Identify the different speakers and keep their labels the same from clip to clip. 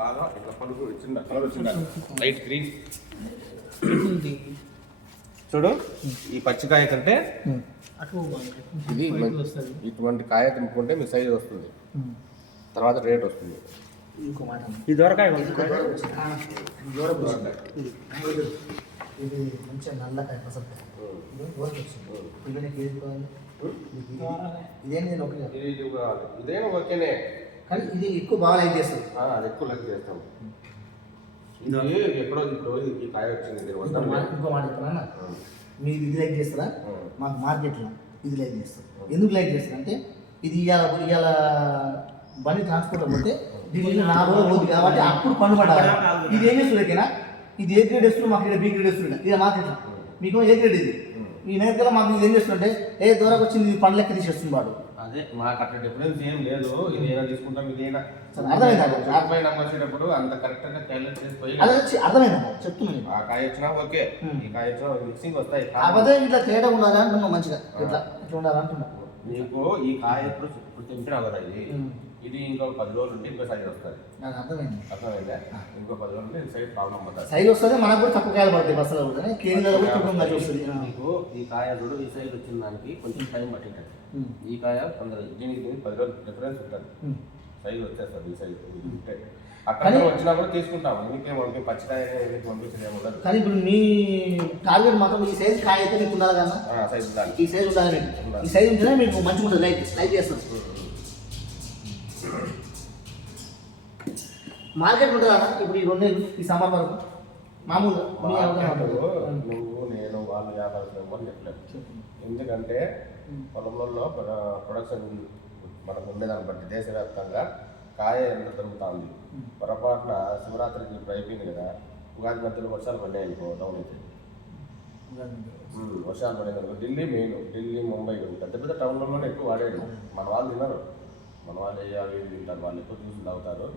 Speaker 1: బాగా ఇట్లా పలుకు చిన్న కలర్ వచ్చింది? Light green. చూడు ఈ పచ్చికాయ కంటే
Speaker 2: అటు
Speaker 1: ఇది ఇటువంటి కాయ తింపుకుంటే మీ సైజ్ వస్తుంది. తర్వాత రేట్ వస్తుంది.
Speaker 3: ఈ దొరకాయ
Speaker 2: దూరం ఇది ఇది మంచిగా నల్లకాయ ఇదేంటి నేను ఒకటి
Speaker 1: ఇది ఓకేనే?
Speaker 2: కానీ ఇది ఎక్కువ బాగా లైక్ చేస్తుంది.
Speaker 1: ఆ, అది ఎక్కువ లెక్క చేస్తాం. ఇది ఎక్కడో ఇప్పుడు ఈ కాయ వచ్చింది
Speaker 2: ఇంకో మాట చెప్తున్నా మీరు ఇది లైక్ చేస్తారా. మాకు మార్కెట్లో ఇది లైక్ చేస్తారు. ఎందుకు లైక్ చేస్తారు అంటే ఇది ఇవాళ ఇవాళ బండి ట్రాన్స్పోర్ట్ పోతే ఢిల్లీలో నాలుగు రోజులు పోతుంది కాబట్టి అప్పుడు పండుపడాలి. ఇది ఏం చేస్తుంది ఇది ఏ గ్రేడ్ వేస్తుంది మాకు ఇక్కడ బి గ్రేడ్ వేస్తుంది ఇది మార్కెట్లో. మీకు ఏ గ్రేడ్ ఇది. ఈ నేర్కల మాకు ఇది ఏం చేస్తుంటే ఏ దూరకు వచ్చింది ఇది పండ్ల లెక్క తీసేస్తుంది వాడు?
Speaker 1: అదే మాకు అట్లా డిఫరెన్స్ ఏం లేదు. ఇది ఏదో తీసుకుంటాం ఇది
Speaker 2: సరే, అర్థమైందా?
Speaker 1: షాప్పై నాకు వచ్చేటప్పుడు అంత కరెక్ట్గా క్యాలిక్యులేట్ చేసి పోయి
Speaker 2: అదే వచ్చి అర్థమైందా? చెప్తున్నాను
Speaker 1: ఆ కాయ వచ్చినా ఓకే. ఈ కాయ వచ్చినా మిక్సింగ్ వస్తాయి.
Speaker 2: కాకపోతే ఇట్లా తేడా ఉండాలి అంటున్నావు మంచిగా. ఇట్లా ఇట్లా ఉండాలి
Speaker 1: నీకు ఈ కాయ ఎప్పుడు ఇప్పుడు తెంపినావు కదా ఇది ఇంకో పది రోజులు ఉంటే ఇంకో సైజ్ వస్తుంది.
Speaker 2: నాకు అర్థమైంది.
Speaker 1: అర్థమైందా? ఇంకో పది రోజులు ఉంటే సైజ్ ప్రాబ్లం అవుతుంది.
Speaker 2: సైజ్ వస్తుంది మనకు కూడా తక్కువ కాయలు పడతాయి బస్సులో కూడా. కలిసి వస్తుంది.
Speaker 1: నీకు ఈ కాయ చూడు ఈ సైజ్ వచ్చిన దానికి కొంచెం టైం పట్టింటది. ఈ కాయ కొందరు దీనికి పది రోజులు డిఫరెన్స్ ఉంటుంది. సైజ్ వచ్చేస్తుంది ఈ సైజ్. ఉంటే అక్కడ వచ్చినా కూడా తీసుకుంటాము. ఇంకే మనకి పచ్చికాయ ఉండదు.
Speaker 2: కానీ ఇప్పుడు మీ టార్గెట్ మాత్రం ఈ సైజ్ కాయ అయితే మీకు ఉండాలి కదా?
Speaker 1: సైజ్ ఉండాలి.
Speaker 2: ఈ సైజ్ ఉండాలి ఈ సైజ్ ఉంటేనే మీకు మంచిగా ఉంటుంది లైక్ లైక్ చేస్తారు మార్కెట్ ఉంటుందా అన్న? ఇప్పుడు ఈ రెండు ఈ సమ్మర్ వరకు? మామూలుగా.
Speaker 1: నువ్వు నేను వాళ్ళు వ్యాపారం చెప్పలేదు ఎందుకంటే పొలంలో ప్రొడక్షన్ మనకు ఉండేదాన్ని బట్టి దేశవ్యాప్తంగా కాయ ఎంత దొరుకుతుంది పొరపాటున శివరాత్రికి ఇప్పుడు అయిపోయింది కదా ఉగాది మధ్యలో వర్షాలు పడినాయి అనుకో డౌన్ అయితే. వర్షాలు. పడేది అనుకో. ఢిల్లీ మెయిన్ ఢిల్లీ ముంబై పెద్ద పెద్ద టౌన్లలోనే ఎక్కువ వాడేది. మన వాళ్ళు తినరు. మన వాళ్ళు ఏ అవి తింటారు వాళ్ళు ఎక్కువ జ్యూసులు తాగుతారు.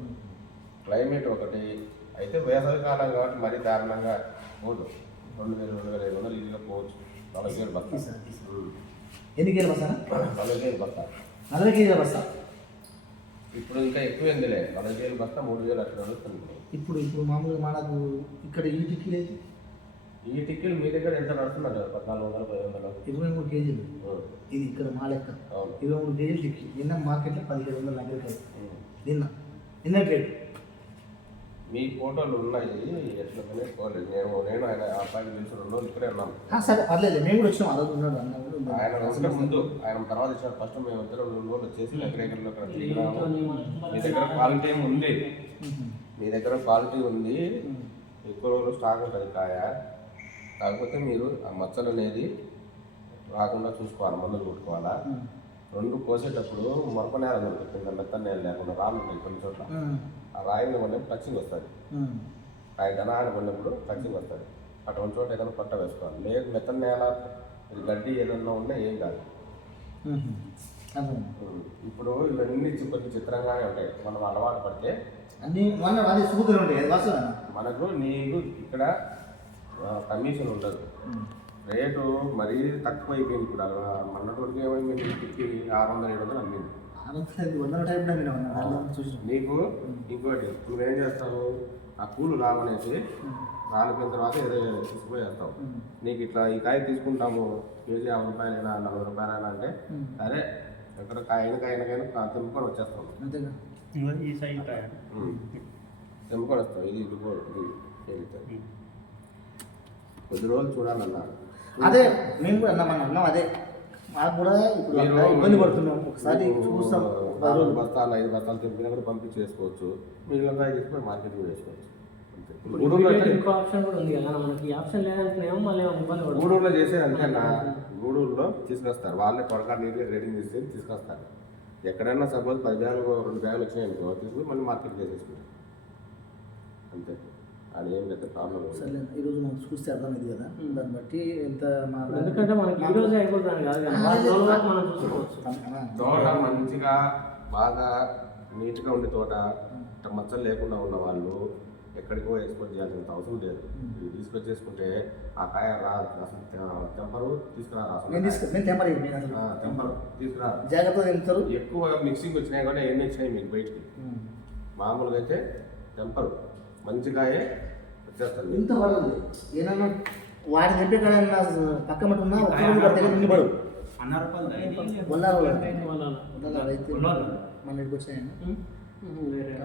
Speaker 1: క్లైమేట్ ఒకటి అయితే వేసవి కాలం కాబట్టి మరీ దారుణంగా పోదు. రెండు వేలు రెండు వేల ఐదు వందలు ఈజీగా పోవచ్చు. నలభై వేలు బస్తా.
Speaker 2: ఎన్ని బస్తా
Speaker 1: నలభై వేలు బస్తా
Speaker 2: నలభై కేజీల బస్తా.
Speaker 1: ఇప్పుడు ఇంకా ఎక్కువైందిలే నలభై వేలు బస్తా మూడు వేలు అట్లా నడుస్తుంది
Speaker 2: ఇప్పుడు. ఇప్పుడు మామూలుగా మనకు ఇక్కడ ఈ టిక్కీలు అయితే
Speaker 1: ఈ టిక్కీలు మీ దగ్గర ఎంత నడుస్తున్నారు కదా? పద్నాలుగు వందలు పది వందలు.
Speaker 2: ఇరవై మూడు కేజీలు. ఇది ఇక్కడ మా లెక్క. ఇరవై మూడు కేజీలు టిక్కీ. నిన్న మార్కెట్లో పదిహేడు వందల నలభై. నిన్న. నిన్న రేట్.
Speaker 1: మీ ఫోటోలు ఉన్నాయి. ఎట్లా పోలేదు నేను నేను ఆయన ఆ అబ్బాయిని పిలిచి రెండు రోజులు ఇక్కడే ఉన్నాం
Speaker 2: సరే పర్లేదు. మేము కూడా వచ్చినాం. ఆ రోజు ఉన్నాడు అన్న కూడా ఉన్నాడు.
Speaker 1: ఆయన ఉంటే ముందు ఆయన తర్వాత ఇచ్చిన ఫస్ట్ మేము ఇద్దరు రెండు రోజులు వచ్చేసి ఎక్కడెక్కడలో అక్కడ దిగినాము మీ దగ్గర క్వాలిటీ ఏమి ఉంది. మీ దగ్గర క్వాలిటీ ఉంది. ఎక్కువ రోజులు స్టాక్ ఉంటుంది కాయ? కాకపోతే మీరు ఆ మచ్చలు అనేది రాకుండా చూసుకోవాలి మందులు కొట్టుకోవాలా. రెండు కోసేటప్పుడు మొరప నేల ఉంటుంది కింద మెత్త నేల లేకుండా రాళ్ళు ఉంటాయి కొన్ని చోట్ల. రాయిని కొన్నప్పుడు టచింగ్ వస్తుంది. ఆయన ధనాన్ని కొన్నప్పుడు టచింగ్ వస్తుంది. అటువంటి చోట ఏదైనా పట్ట వేసుకోవాలి. లేదు మెత్త నేల గడ్డి ఏదన్నా ఉన్నా ఏం కాదు. ఇప్పుడు ఇవన్నీ కొంచెం చిత్రంగానే ఉంటాయి. మనం అలవాటు పడితే మనకు నీకు ఇక్కడ కమిషన్ ఉండదు రేటు మరీ తక్కువ అయిపోయింది ఇప్పుడు. అలా మొన్నటి వరకు ఏమైంది? ఆరు వందలు ఏడు వందలు అమ్మింది.
Speaker 2: ఆనందం వందల టైప్ నేను చూసిన
Speaker 1: నీకు ఇంకోటి నువ్వేం చేస్తావు? ఆ పూలు రావనేసి రాలిపోయిన తర్వాత ఏదో తీసుకుపోయేస్తావు. నీకు ఇట్లా ఈ కాయ తీసుకుంటాము కేజీ యాభై రూపాయలైనా నలభై రూపాయలైనా అంటే సరే ఎక్కడ కాయన కాయనకైనా తెంపుకొని వచ్చేస్తాం.
Speaker 2: అంతేగా
Speaker 3: ఈ సైజ్ కాయ.
Speaker 1: ఉమ్. తెంపుకొని వస్తాం ఇది ఇది ఇది. కొద్ది రోజులు చూడాలన్నారు
Speaker 2: అదే మేము కూడా అన్నాం మనం అన్నాం అదే. మాకు కూడా ఇప్పుడు ఇబ్బంది పడుతున్నాం. ఒకసారి చూస్తాం
Speaker 1: నాలుగు. బస్తాలు ఐదు బస్తాలు తెంపినా కూడా పంపించేసుకోవచ్చు. మిగిలిన తీసుకొని మార్కెట్ కూడా వేసుకోవచ్చు
Speaker 4: ఇంకో ఆప్షన్ కూడా ఉంది కదా మనకి ఈ ఆప్షన్ లేదంటేనేమో మళ్ళీ ఇబ్బంది పడుతుంది.
Speaker 1: గూడూరులో చేసేది అంతేనా గూడూరులో తీసుకొస్తారు. వాళ్ళే త్వరగా నీట్గా రేటింగ్ చేసి తీసుకొస్తారు. ఎక్కడైనా సపోజ్ పది బ్యాగులు రెండు బ్యాగులు వచ్చినాయి అనుకో తీసుకుని మళ్ళీ మార్కెట్ చేసేసుకుంటారు. అంతే. అది ఏం పెద్ద ప్రాబ్లం
Speaker 2: సరే ఈరోజు మనం చూస్తే అర్థమైంది కదా. దాన్ని బట్టి ఎంత మా
Speaker 4: ఎందుకంటే మనకి అయిపోతుంది కాదు మనం చూసుకోవచ్చు.
Speaker 1: తోట మంచిగా బాగా నీట్గా ఉండే తోట మచ్చలు లేకుండా ఉన్న వాళ్ళు ఎక్కడికో ఎక్స్పోర్ట్ చేయాల్సినంత అవసరం లేదు. ఇది తీసుకొచ్చేసుకుంటే ఆ కాయ రా అసలు తెంపరు తీసుకురారు తెంపరు తీసుకురారు.
Speaker 2: జాగ్రత్తగా తింటారు
Speaker 1: ఎక్కువ మిక్సింగ్ వచ్చినాయి కూడా ఎన్ని వచ్చినాయి మీకు బయటికి? మామూలుగా అయితే టెంపర్ మంచి కాయే వచ్చేస్తుంది.
Speaker 2: ఇంత పడదు ఏమన్నా వాడి చెప్పే కాడ పక్క మటు ఉన్నా ఒక్క రోజు పడితే కానీ ఇన్ని పడవు
Speaker 3: అన్న రూపాయలు
Speaker 2: వందల
Speaker 4: వాళ్ళ
Speaker 2: వందల రైతు మన ఇక్కడికి వచ్చాయన్న
Speaker 4: వేరే